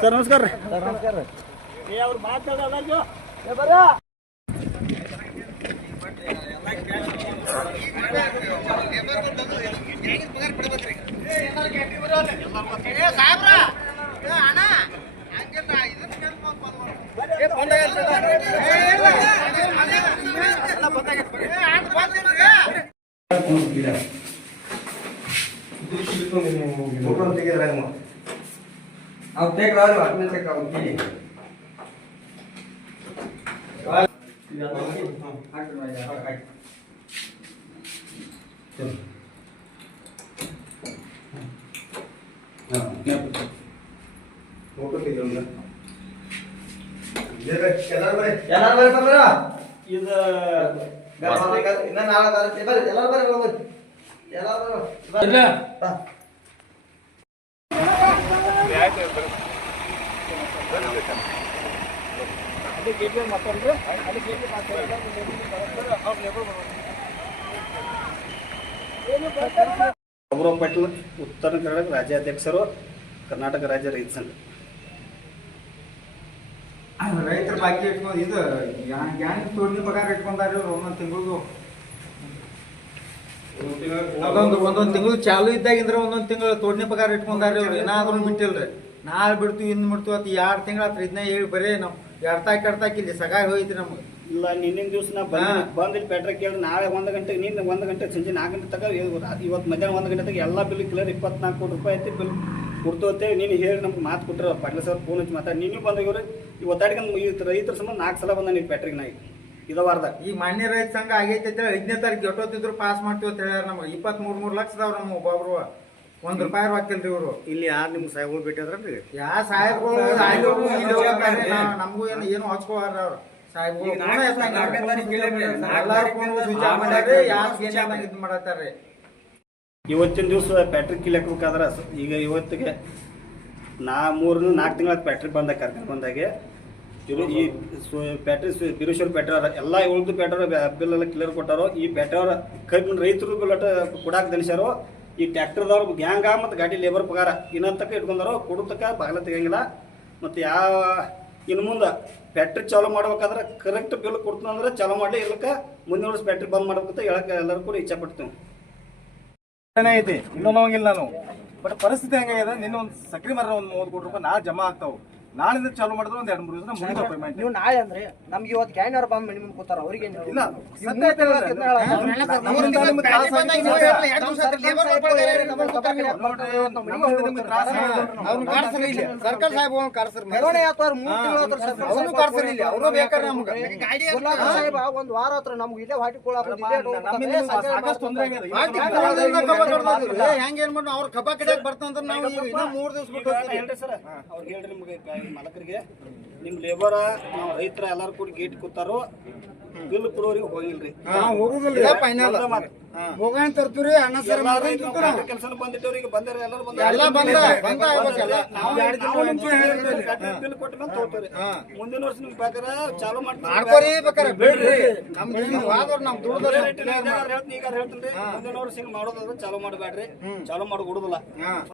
Sir ನಮಸ್ಕಾರ ರೀ. ಅವ್ರು ಬಾಬುರಾವ್ ಪಾಟೀಲ್ ಉತ್ತರ ಕನ್ನಡ ರಾಜ್ಯಾಧ್ಯಕ್ಷರು, ಕರ್ನಾಟಕ ರಾಜ್ಯ ರೈತ ಸಂಘ. ರೈತರ ಬಾಕಿ ಇಟ್ಕೊಂಡು ಇದು ತೋಟನಿ ಪಗಾರ ಇಟ್ಕೊಂಡಾರ ಒಂದೊಂದು ತಿಂಗಳು ಒಂದೊಂದು ತಿಂಗಳು ಚಾಲು ಇದ್ದಾಗಿಂದ್ರೆ ಒಂದೊಂದು ತಿಂಗಳು ತೋಟನಿ ಪಗಾರ ಇಟ್ಕೊಂಡಾರ ಏನಾದ್ರೂ ಬಿಟ್ಟಿಲ್ರಿ. ನಾಳೆ ಬಿಡ್ತೀವಿ ಇನ್ನು ಬಿಡ್ತೀವಿ ಅಂತ 2 ತಿಂಗಳ ಹತ್ರ ಇದನ್ನ ಹೇಳಿ ಬರೀ ನಾವು ಎಡ್ತಾಕ್ ಇಲ್ಲಿ ಸಗಾಯಿ ಹೋಯ್ತು ನಮ್ಗೆ. ಇಲ್ಲ ನಿನ್ನಿನ ದಿವಸ ನಾ ಬಂದಿಲ್ಲಿ ಪೆಟ್ರೋಲ್ ಕೇಳಿ ನಾಳೆ 1 ಗಂಟೆಗೆ ನಿನ್ನ 1 ಗಂಟೆ ಸಂಜೆ 4 ಗಂಟೆ ತಗ ಇವತ್ತು ಮಧ್ಯಾಹ್ನ 1 ಗಂಟೆ ತಗ ಎಲ್ಲ ಬಿಲ್ ಕ್ಲಿಯರ್ 24 ಕೋಟಿ ರೂಪಾಯಿ ಐತಿ ಬಿಲ್ ಕೊಡ್ತೋತೆ. ನೀನು ಹೇಳಿ ನಮ್ಗೆ ಮಾತು ಕೊಟ್ಟರು ಪಾಟೀಲ್ ಸರ್ ಫೋನ್ ಹಚ್ಚಿ ಮಾತಾಡಿ ನೀನು ಬಂದಿವ್ರಿ ಈ ಒತ್ತಾಡಿಕೊಂಡು ರೈತರ ಸಂಬಂಧ 4 ಸಲ ಬಂದ ನೀವು ಪೆಟ್ರಿಗೆ ನಾಯಿ ಇದವಾರ್ದ. ಈಗ ಮಾನ್ಯ ರೈತ ಸಂಘ ಆಗೈತೆ 5ನೇ ತಾರೀಕು ಎಷ್ಟೊತ್ತಿದ್ರು ಪಾಸ್ ಮಾಡ್ತೀವಿ ಅಂತ ಹೇಳ್ಯಾರ. ನಮ್ಗೆ 23 ಲಕ್ಷದವ್ರು ನಮ್ಮ ಒಬ್ಬೊಬ್ರು ₹1 ಹಾಕಿಲ್ರಿ ಇವರು. ಇಲ್ಲಿ ಯಾರು ನಿಮ್ಗೆ ಸಾಹೇಬ್ಗಳು ಭೇಟಿಯಾದ್ರಿ? ಯಾವ ಸಾಹೇಬ್ಗಳು ನಮಗೂ ಏನು ಹಚ್ಕೋವಾರ ಅವ್ರು ಸಾಹೇಬ್ಗಳು ಮಾಡತ್ತಾರ್ರಿ. ಇವತ್ತಿನ ದಿವಸ ಪ್ಯಾಟ್ರಿಕ್ ಕಿಲ್ಲಕ್ಕಾದ್ರೆ ಈಗ ಇವತ್ತಿಗೆ 3-4 ತಿಂಗಳ ಪ್ಯಾಟ್ರಿಕ್ ಬಂದಾಗ ಕರ್ಕೊಂಡು ಬಂದಾಗೆ ಈ ಪ್ಯಾಟ್ರಿ ಬಿರೇಶ್ವರ ಪೆಟ್ರೋಲ್ ಎಲ್ಲ ಉಳಿದು ಪೆಟ್ರೋಲ್ ಬಿಲ್ ಎಲ್ಲ ಕ್ಲಿಯರ್ ಕೊಟ್ಟಾರೋ. ಈ ಪೆಟ್ರೋಲ್ ಕೈ ರೈತರು ಬಿಲ್ ಕೊಡಾಕ್ ದನಿಸ್ಯಾರೋ. ಈ ಟ್ರ್ಯಾಕ್ಟರ್ದವ್ರು ಗ್ಯಾಂಗ ಮತ್ತು ಗಾಡಿ ಲೇಬರ್ ಪಗಾರ ಇನ್ನೊಂದು ಇಟ್ಕೊಂಡಾರೋ ಕೊಡತಕ್ಕ ಬಾಗಿಲ ತೆಗಂಗಿಲ್ಲ. ಮತ್ತು ಯಾವ ಇನ್ನು ಮುಂದೆ ಫ್ಯಾಕ್ಟ್ರಿ ಚಾಲೂ ಮಾಡ್ಬೇಕಾದ್ರೆ ಕರೆಕ್ಟ್ ಬಿಲ್ ಕೊಡ್ತಂದ್ರೆ ಚಾಲೂ ಮಾಡಲಿ, ಇರ್ಲಿಕ್ಕೆ ಮುಂದಿನ ವರ್ಷ ಫ್ಯಾಕ್ಟ್ರಿ ಬಂದ್ ಮಾಡ್ಬೇಕಂತ ಹೇಳಕ್ಕೆ ಎಲ್ಲರೂ ಕೂಡ ಇಚ್ಛೆ ಪಡ್ತೀವಿ. ಐತಿ ಇನ್ನೊಂದು ಹೋಗಿಲ್ಲ ನಾನು. ಬಟ್ ಪರಿಸ್ಥಿತಿ ಹೆಂಗಾಗಿದೆ, ನಿನ್ನ ಒಂದು ಸಕ್ರಿ ಮರ ಒಂದು 30 ಕೋಟಿ ರೂಪಾಯಿ ನಾಳೆ ಜಮಾ ಆಗ್ತಾವೆ. ನಾಳಿಂದ ಚಾಲು ಮಾಡಿದ್ರೆ ಒಂದು 2-3 ದಿವಸ ಮುಗಿದ ಪೇಮೆಂಟ್. ನೀವು ನಾಳೆ ಅಂದ್ರೆ ನಮ್ಗೆ ಇವತ್ತು ಗ್ಯಾನರ್ ಬಂದ್ ಮಿನಿಮಮ್ ಕೊಡ್ತಾರ ಅವ್ರಿಗೆ ಇಲ್ಲ ಸರ್ಕಲ್ ಸಾಹೇಬ್ ಒಂದ್ ವಾರ ಹತ್ರ ನಮ್ಗೆ ಇಲ್ಲೇ ಹೊಟ್ಟಿ ಸಾಕಷ್ಟು ತೊಂದರೆ ಆಗಿದೆ. ಹೆಂಗ ಏನ್ ಮಾಡಿ ಅವ್ರ ಕಬ್ಬ ಕಡೆ ಬರ್ತಂದ್ರೆ ನಾವು 3 ದಿವಸ ಬಿಟ್ಟು ಹೇಳ್ರಿ ಸರ್ ಅವ್ರಿಗೆ ಹೇಳ್ರಿ ನಿಮ್ಗೆ ಮಾಲಕರಿಗೆ ನಿಮ್ ಲೇಬರ ನಾವು ರೈತರ ಎಲ್ಲಾರು ಕೂಡ ಗೇಟ್ ಕೂತಾರೋ ಬಿಲ್ ಕೊಡೋರಿಗೆ ಹೋಗಿಲ್ರಿ ಹೋಗೋಣ ತರ್ತೀರಿ ಅಣ್ಣ ಸರ್ ಕೆಲಸ ಬಂದಿಟ್ಟವ್ರಿಗೆ ಬಂದಾರ ಎಲ್ಲರೂ ಬಿಲ್ ಕೊಟ್ಟ ಮೇಲೆ ತಗೋತಾರೆ. ಮುಂದಿನ ವರ್ಷ ನಿಮ್ಗೆ ಬೇಕಾರೆ ಚಾಲು ಮಾಡ್ತಾರೆ ಈಗ ಹೇಳ್ತೀನಿ. ಮುಂದಿನ ವರ್ಷ ಹಿಂಗ್ ಮಾಡೋದಾದ್ರೆ ಚಾಲು ಮಾಡಬೇಡ್ರಿ, ಚಾಲು ಮಾಡಿ ಕೊಡುದಿಲ್ಲ.